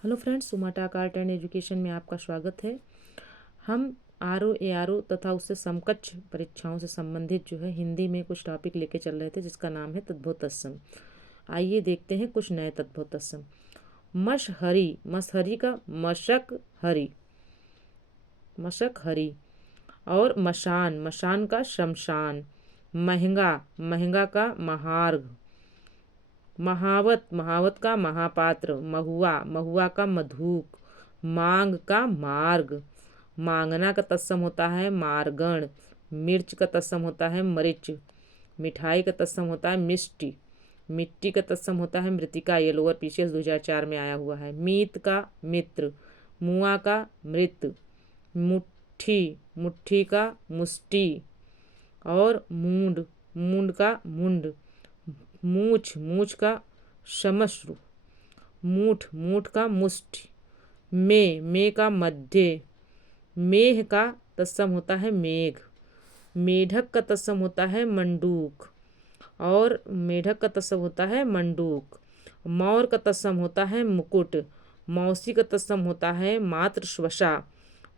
Hello friends, उमाटाक art and education में आपका स्वागत है। हम आरओ एआरओ तथा उससे समकक्ष परीक्षाओं से संबंधित जो है हिंदी में कुछ टॉपिक लेके चल रहे थे, जिसका नाम है तद्भव तत्सम। आइए देखते हैं कुछ नए तद्भव तत्सम। मशहरी, मशहरी का मशक हरी, मशक हरी। और मशान, मशान का शमशान। महंगा, महंगा का महार्घ। महावत, महावत का महापात्र। महुआ, महुआ का मधुक। मांग का मार्ग। मांगना का तत्सम होता है मार्गण। मिर्च का तत्सम होता है मरिच। मिठाई का तत्सम होता है मिष्टि। मिट्टी का तत्सम होता है मृतिका। ये लोअर पीसीएस 2004 में आया हुआ है। मीत का मित्र। मुआ का मृत। मुट्ठी, मुट्ठी का मुष्टि। और मूंड, मूंड का मुंड। मूछ, मूछ का शमश्रु। मूठ, मूठ का मुष्टि। मे का मध्य। मेह का तत्सम होता है मेघ। मेढक का तत्सम होता है मंडूक। और मेढक का तत्सम होता है मंडूक। मौर का तत्सम होता है मुकुट। मौसी का तत्सम होता है मातृ श्वसा।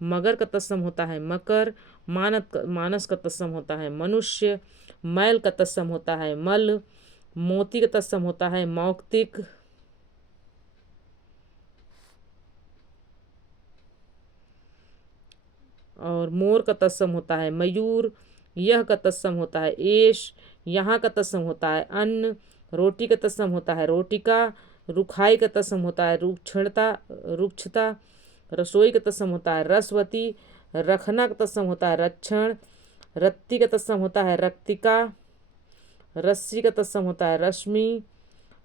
मगर का तत्सम होता है मकर। मानस का तत्सम होता है मनुष्य। मैल का तत्सम होता है मल। मोती का तत्सम होता है मौक्तिक। और मोर का तत्सम होता है मयूर। यह का तत्सम होता है एश। यहाँ का तत्सम होता है अन्न। रोटी का तत्सम होता है रोटिका। रुखाई का तत्सम होता है रुक्षणता, रुक्षता। रसोई का तत्सम होता है रसवती। रखना का तत्सम होता है रक्षण। रत्ती का तत्सम होता है रक्तिका। रस्सी का तत्सम होता है रश्मि।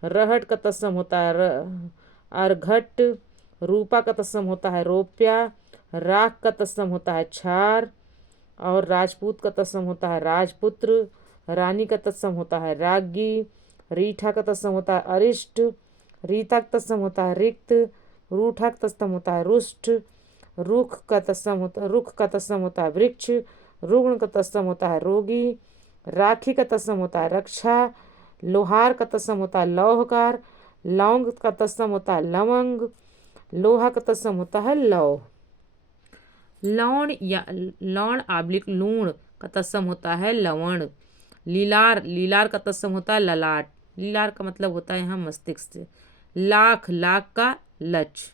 रहट का तत्सम होता है अर्घट। रूपा का तत्सम होता है रोप्या। राख का तत्सम होता है क्षार। और राजपूत का तत्सम होता है राजपुत्र। रानी का तत्सम होता है राज्ञी। रीठा का तत्सम होता है अरिष्ट। रीता का तत्सम होता है रिक्त। रूठा का तत्सम होता है रुष्ट। रुख का तत्सम होता है वृक्ष। रुग्ण का तत्सम होता है रोगी। राखी का तत्सम होता है रक्षा। लोहार का तत्सम होता है लौहकार। लौंग का तत्सम होता है लवंग। लोहा का तत्सम होता है लौह। लौण या लौण आब्लिक लूण का तत्सम होता है लवण। लीलार, लीलार का तत्सम होता है ललाट। लीलार का मतलब होता है यहाँ मस्तिष्क से। लाख, लाख का लच।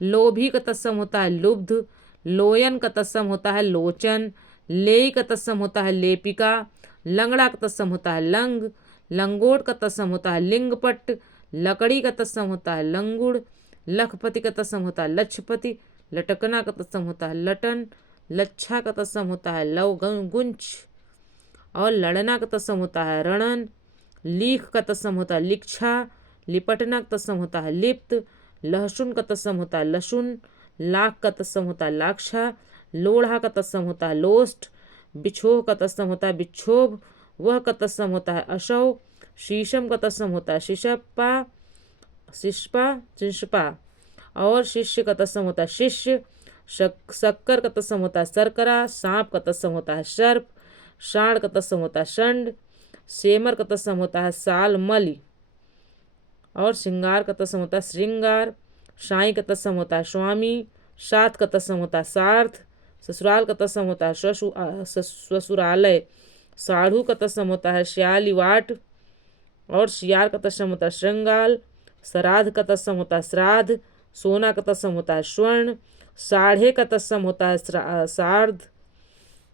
लोभी का तत्सम होता है लुब्ध। लोयन का तत्सम होता है लोचन। लेई का तत्सम होता है लेपिका। लंगड़ा का तत्सम होता है लंग। लंगोट का तत्सम होता है लिंगपट। लकड़ी का तत्सम होता है लंगुड़। लखपति का तत्सम होता है लक्षपति। लटकना का तत्सम होता है लटन। लच्छा का तत्सम होता है गुंच। और लड़ना का तत्सम होता है रणन। लीख का तत्सम होता है लिक्षा। लिपटना का तत्सम होता है लिप्त। लहसुन का तत्सम होता है लसुन। लाख का तत्सम होता है लाक्षा। लोढ़ा का तत्सम होता है लोस्ट। बिछोह का तत्सम होता है बिक्षोभ। वह का तत्सम होता है अशव। शीशम का तत्सम होता है शिशप्पा, शिष्पा, शिष्पा। और शिष्य का तत्सम होता है शिष्य। शक्कर का तत्सम होता है शर्करा। सांप का तत्सम होता है सर्प। साढ़ का तत्सम होता है षंड। सेमर का तत्सम होता है साल मलि। और श्रृंगार का तत्सम होता है श्रृंगार। साई का तत्सम होता है स्वामी। साथ का तत्सम होता है सार्थ। ससुराल का तत्सम होता है ससुरालय। साढ़ू का तत्सम होता है श्यालिवाट। और शियार का तत्सम होता है श्रृंगाल। श्राद्ध का तत्सम होता है श्राद्ध। सोना का तत्सम होता है स्वर्ण। साढ़े का तत्सम होता है सार्ध।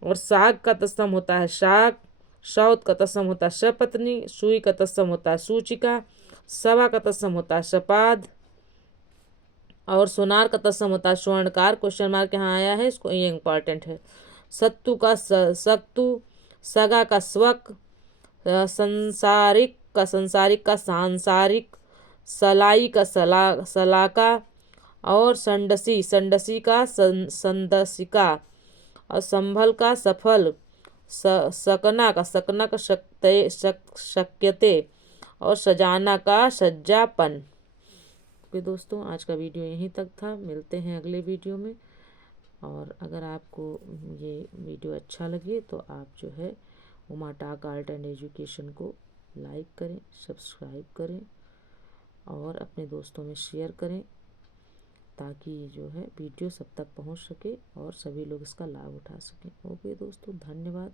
और साग का तत्सम होता है शाक। शौत का तत्सम होता है सपत्नी। सुई का तत्सम होता है सूचिका। सवा का तत्सम होता है सपाद। और सोनार का तत्सम होता है स्वर्णकार। क्वेश्चन मार्क यहाँ आया है, इसको ये इंपॉर्टेंट है। सत्तु का सक्तु। सगा का स्वक। संसारिक का संसारिक का सांसारिक। सलाई का सलाका। और संडसी, संडसी का संदसिका। और संभल का सफल। सकना का शक्यते। और सजाना का सज्जापन। ओके दोस्तों, आज का वीडियो यहीं तक था। मिलते हैं अगले वीडियो में। और अगर आपको ये वीडियो अच्छा लगे तो आप जो है उमाटाक आर्ट एंड एजुकेशन को लाइक करें, सब्सक्राइब करें और अपने दोस्तों में शेयर करें। ताकि जो है वीडियो सब तक पहुंच सके और सभी लोग इसका लाभ उठा सकें। ओके दोस्तों, धन्यवाद।